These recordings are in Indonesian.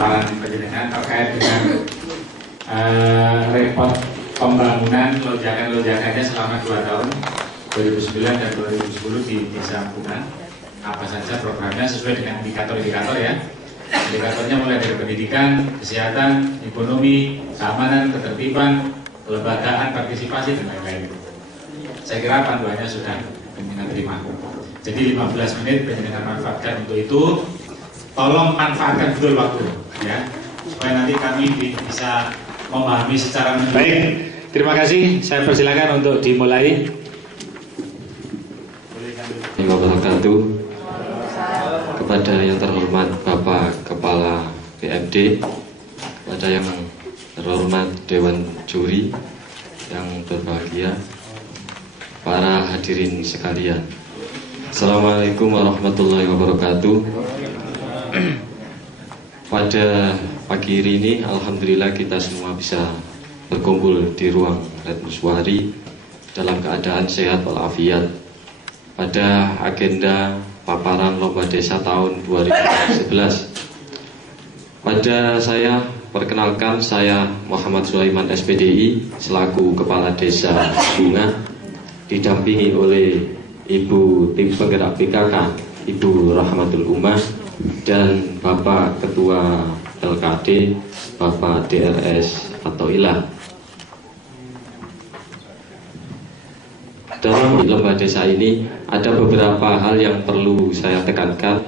paparan penjenengan terkait dengan repot pembangunan lonjakannya selama 2 tahun 2009 dan 2010 di Desa Bunga. Apa saja programnya sesuai dengan indikator-indikator ya. Indikatornya mulai dari pendidikan, kesehatan, ekonomi, keamanan, ketertiban, kelembagaan, partisipasi dan lain-lain. Saya kira panduannya sudah penjenengan terima. Jadi 15 menit penjenengan manfaatkan untuk itu. Tolong manfaatkan betul waktu ya, supaya nanti kami bisa memahami secara menyeluruh. Baik, terima kasih. Saya persilakan untuk dimulai. Wabarakatuh. Kepada yang terhormat Bapak Kepala BMD, kepada yang terhormat Dewan Juri yang berbahagia, para hadirin sekalian, Assalamualaikum warahmatullahi wabarakatuh. Pada pagi hari ini alhamdulillah kita semua bisa berkumpul di ruang Red Muswari dalam keadaan sehat walafiat pada agenda paparan Lomba Desa tahun 2011. Pada saya perkenalkan, saya Muhammad Sulaiman SPDI selaku Kepala Desa Bunga, didampingi oleh Ibu Tim Penggerak PKK Ibu Rahmatul Umah dan Bapak Ketua LKD Bapak DRS Atoilah. Dalam lomba desa ini ada beberapa hal yang perlu saya tekankan.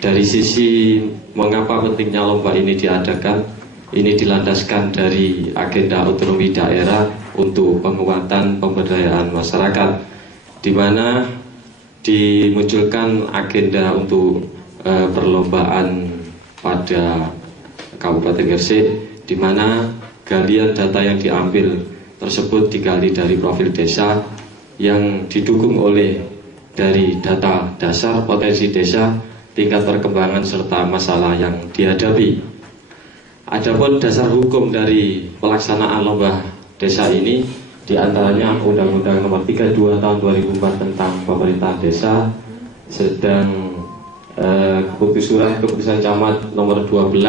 Dari sisi mengapa pentingnya lomba ini diadakan, ini dilandaskan dari agenda otonomi daerah untuk penguatan pemberdayaan masyarakat, di mana dimunculkan agenda untuk perlombaan pada Kabupaten Gresik, di mana galian data yang diambil tersebut digali dari profil desa yang didukung oleh dari data dasar potensi desa, tingkat perkembangan serta masalah yang dihadapi. Adapun dasar hukum dari pelaksanaan lomba desa ini diantaranya Undang-Undang Nomor 32 Tahun 2004 tentang Pemerintahan Desa, sedang Keputusan Camat Nomor 12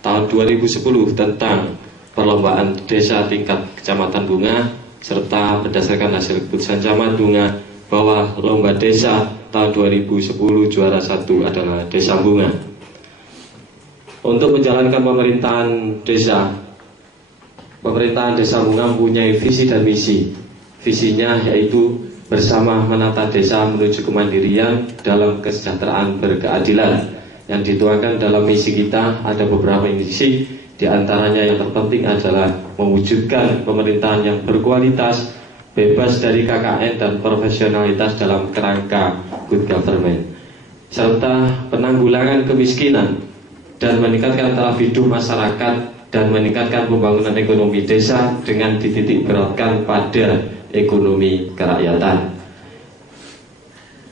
Tahun 2010 tentang perlombaan desa tingkat Kecamatan Bunga, serta berdasarkan hasil keputusan Camat Bunga bahwa lomba desa tahun 2010 juara 1 adalah Desa Bunga. Untuk menjalankan pemerintahan desa Bunga mempunyai visi dan misi. Visinya yaitu bersama menata desa menuju kemandirian dalam kesejahteraan berkeadilan. Yang dituangkan dalam misi kita ada beberapa misi, diantaranya yang terpenting adalah mewujudkan pemerintahan yang berkualitas, bebas dari KKN dan profesionalitas dalam kerangka good government, serta penanggulangan kemiskinan dan meningkatkan taraf hidup masyarakat dan meningkatkan pembangunan ekonomi desa dengan dititik beratkan pada ekonomi kerakyatan.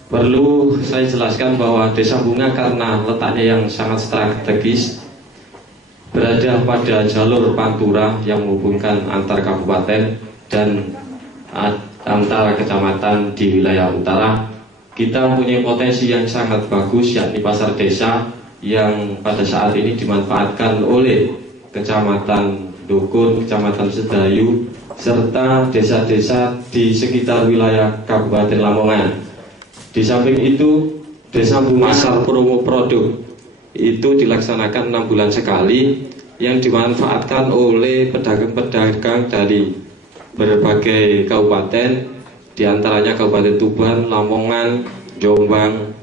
Perlu saya jelaskan bahwa Desa Bunga karena letaknya yang sangat strategis, berada pada jalur pantura yang menghubungkan antar kabupaten dan antara kecamatan di wilayah utara. Kita mempunyai potensi yang sangat bagus, yakni pasar desa yang pada saat ini dimanfaatkan oleh Kecamatan Dukun, Kecamatan Sedayu, serta desa-desa di sekitar wilayah Kabupaten Lamongan. Di samping itu, Desa Bunga pasar promo produk itu dilaksanakan 6 bulan sekali, yang dimanfaatkan oleh pedagang-pedagang dari berbagai kabupaten, diantaranya Kabupaten Tuban, Lamongan, Jombang,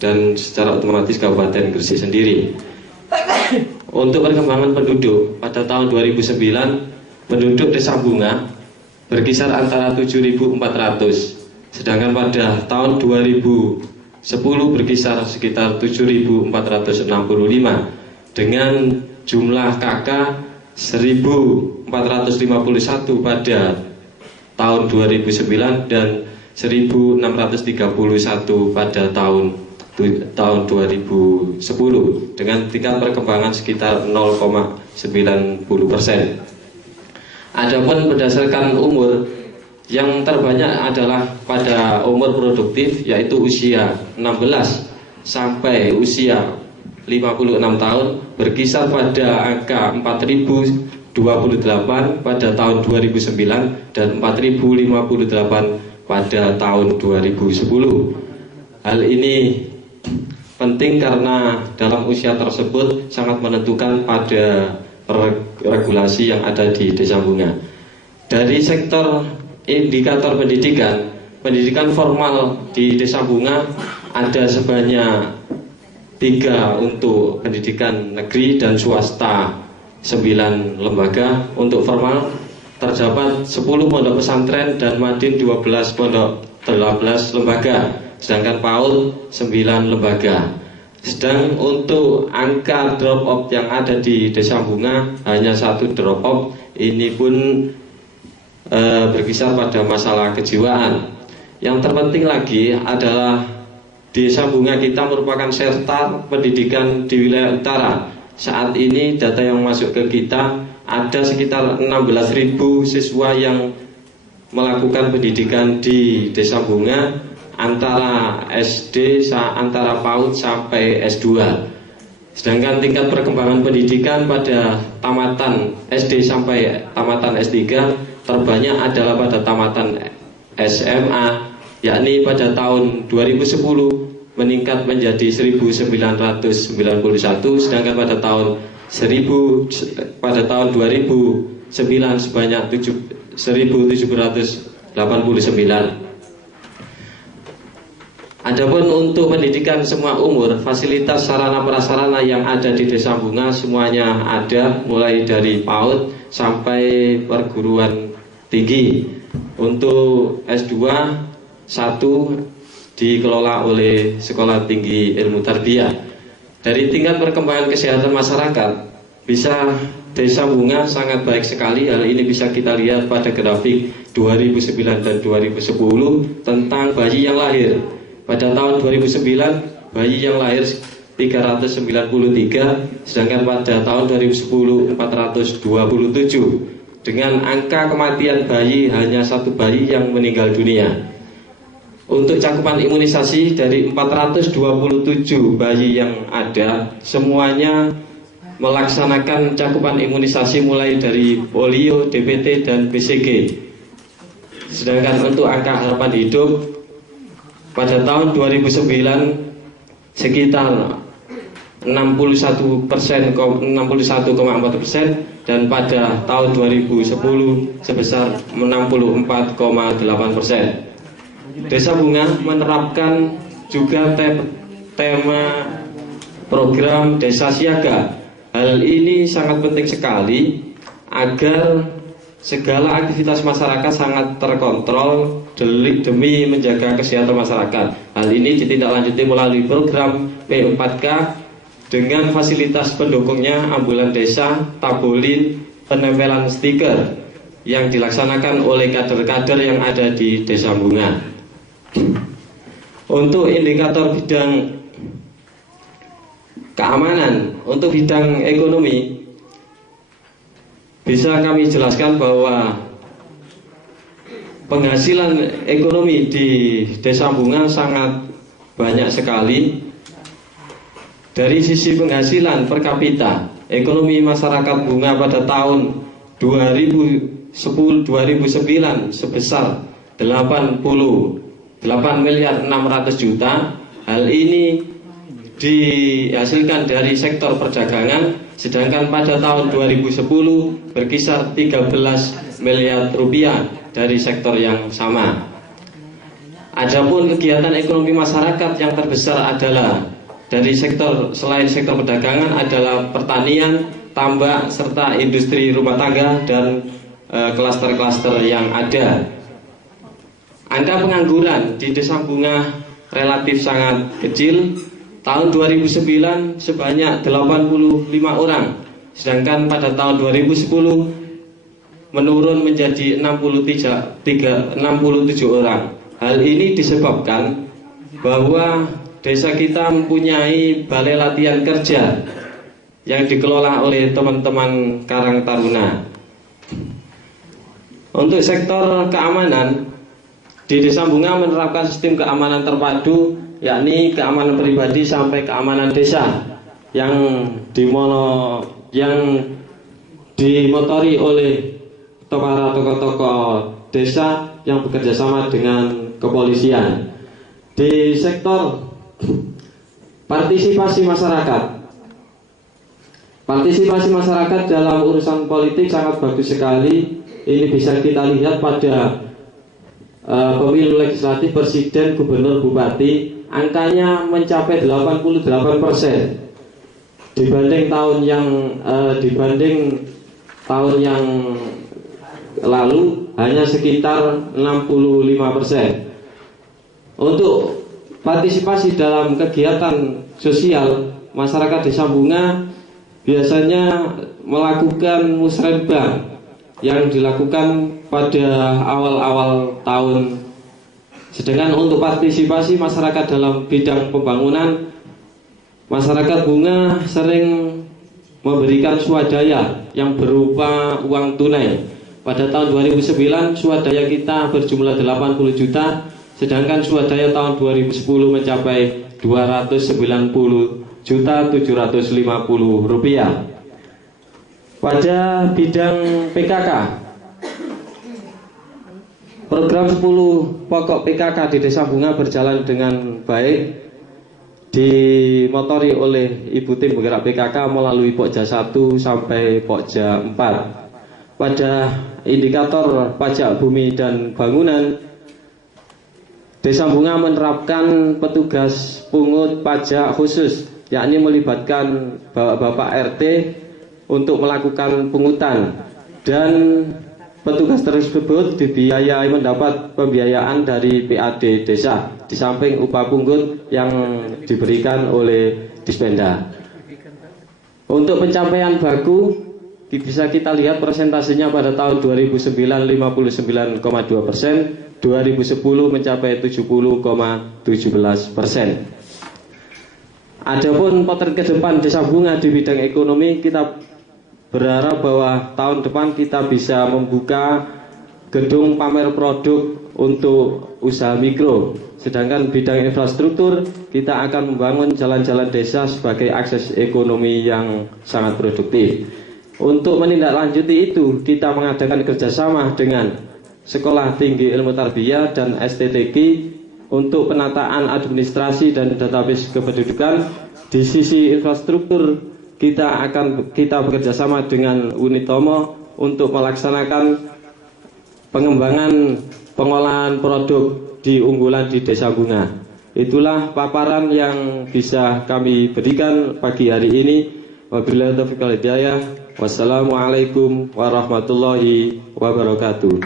dan secara otomatis Kabupaten Gresik sendiri. Untuk perkembangan penduduk, pada tahun 2009 penduduk Desa Bunga berkisar antara 7.400, sedangkan pada tahun 2010 berkisar sekitar 7.465 dengan jumlah KK 1.451 pada tahun 2009 dan 1.631 pada tahun 2010 dengan tingkat perkembangan sekitar 0,90%. Adapun berdasarkan umur, yang terbanyak adalah pada umur produktif, yaitu usia 16 sampai usia tahun berkisar pada angka 4.028 pada tahun 2009 dan 4.058 pada tahun 2010. Hal ini penting karena dalam usia tersebut sangat menentukan pada regulasi yang ada di Desa Bunga. Dari sektor indikator pendidikan formal di Desa Bunga ada sebanyak 3 untuk pendidikan negeri dan swasta, 9 lembaga. Untuk formal terdapat 10 pondok pesantren dan madin 12 pondok 13 lembaga, sedangkan PAUD 9 lembaga. Sedang untuk angka drop out yang ada di Desa Bunga hanya 1 drop out. Ini pun berkisar pada masalah kejiwaan. Yang terpenting lagi adalah Desa Bunga kita merupakan serta pendidikan di wilayah utara. Saat ini data yang masuk ke kita ada sekitar 16.000 siswa yang melakukan pendidikan di Desa Bunga, antara SD, antara PAUD sampai S2. Sedangkan tingkat perkembangan pendidikan pada tamatan SD sampai tamatan S3 terbanyak adalah pada tamatan SMA, yakni pada tahun 2010 meningkat menjadi 1.991, sedangkan pada tahun 2009 sebanyak 1.789. Adapun untuk pendidikan semua umur, fasilitas sarana prasarana yang ada di Desa Bunga semuanya ada, mulai dari PAUD sampai perguruan tinggi. Untuk S2 1 dikelola oleh Sekolah Tinggi Ilmu Tarbiyah. Dari tingkat perkembangan kesehatan masyarakat, bisa Desa Bunga sangat baik sekali. Hal ini bisa kita lihat pada grafik 2009 dan 2010 tentang bayi yang lahir. Pada tahun 2009 bayi yang lahir 393, sedangkan pada tahun 2010 427, dengan angka kematian bayi hanya 1 bayi yang meninggal dunia. Untuk cakupan imunisasi dari 427 bayi yang ada, semuanya melaksanakan cakupan imunisasi mulai dari polio, DPT, dan BCG. Sedangkan untuk angka harapan hidup pada tahun 2009 sekitar 61,4%, dan pada tahun 2010 sebesar 64,8%. Desa Bunga menerapkan juga tema program Desa Siaga. Hal ini sangat penting sekali agar segala aktivitas masyarakat sangat terkontrol demi menjaga kesehatan masyarakat. Hal ini ditindaklanjuti melalui program P4K dengan fasilitas pendukungnya ambulan desa, tabolin, penempelan stiker yang dilaksanakan oleh kader-kader yang ada di Desa Bunga. Untuk indikator bidang keamanan, untuk bidang ekonomi, bisa kami jelaskan bahwa penghasilan ekonomi di Desa Bunga sangat banyak sekali. Dari sisi penghasilan per kapita, ekonomi masyarakat Bunga pada tahun 2009 sebesar 88.600.000.000. Hal ini dihasilkan dari sektor perdagangan, sedangkan pada tahun 2010 berkisar 13 miliar rupiah dari sektor yang sama. Adapun kegiatan ekonomi masyarakat yang terbesar adalah dari sektor selain sektor perdagangan adalah pertanian, tambak, serta industri rumah tangga dan klaster-klaster yang ada. Angka pengangguran di Desa Bunga relatif sangat kecil. Tahun 2009 sebanyak 85 orang, sedangkan pada tahun 2010 menurun menjadi 67 orang. Hal ini disebabkan bahwa desa kita mempunyai balai latihan kerja yang dikelola oleh teman-teman Karang Taruna. Untuk sektor keamanan, di Desa Bunga menerapkan sistem keamanan terpadu, yakni keamanan pribadi sampai keamanan desa. yang dimotori oleh para tokoh-tokoh desa yang bekerja sama dengan kepolisian. Di sektor partisipasi masyarakat dalam urusan politik sangat bagus sekali. Ini bisa kita lihat pada pemilu legislatif presiden, gubernur, bupati, angkanya mencapai 88% dibanding tahun yang lalu hanya sekitar 65%. Untuk partisipasi dalam kegiatan sosial, masyarakat Desa Bunga biasanya melakukan musrenbang yang dilakukan pada awal-awal tahun. Sedangkan untuk partisipasi masyarakat dalam bidang pembangunan, masyarakat Bunga sering memberikan swadaya yang berupa uang tunai. Pada tahun 2009 swadaya kita berjumlah 80 juta, sedangkan swadaya tahun 2010 mencapai 290.750.000 rupiah. Pada bidang PKK, program 10 pokok PKK di Desa Bunga berjalan dengan baik, dimotori oleh Ibu Tim Penggerak PKK melalui Pokja 1 sampai Pokja 4. Pada indikator pajak bumi dan bangunan, Desa Bunga menerapkan petugas pungut pajak khusus, yakni melibatkan Bapak RT untuk melakukan pungutan, dan petugas tersebut dibiayai mendapat pembiayaan dari PAD desa di samping upah pungut yang diberikan oleh Dispenda. Untuk pencapaian baku bisa kita lihat persentasenya pada tahun 2009 59,2%, 2010 mencapai 70,17%. Adapun potret ke depan Desa Bunga di bidang ekonomi, kita berharap bahwa tahun depan kita bisa membuka gedung pamer produk untuk usaha mikro. Sedangkan bidang infrastruktur, kita akan membangun jalan-jalan desa sebagai akses ekonomi yang sangat produktif. Untuk menindaklanjuti itu, kita mengadakan kerjasama dengan Sekolah Tinggi Ilmu Tarbiyah dan STTG untuk penataan administrasi dan database kependudukan. Di sisi infrastruktur, kita bekerjasama dengan Unitomo untuk melaksanakan pengembangan pengolahan produk di unggulan di Desa Bunga. Itulah paparan yang bisa kami berikan pagi hari ini. Wabillahi taufiq wal hidayah. Wassalamualaikum warahmatullahi wabarakatuh.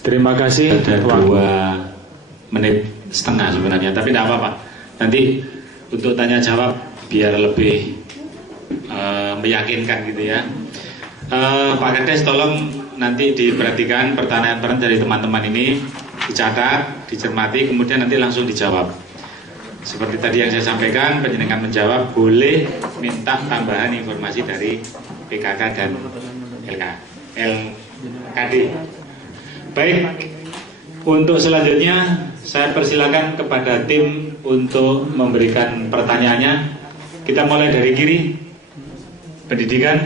Terima kasih. Ada 2 menit setengah sebenarnya, tapi tidak apa-apa. Nanti untuk tanya jawab biar lebih meyakinkan gitu ya. Pak Kades, tolong nanti diperhatikan pertanyaan-pertanyaan dari teman-teman ini, dicatat, dicermati, kemudian nanti langsung dijawab. Seperti tadi yang saya sampaikan, penjenengan menjawab boleh minta tambahan informasi dari PKK dan LKD. Baik, untuk selanjutnya saya persilakan kepada tim untuk memberikan pertanyaannya. Kita mulai dari kiri, pendidikan.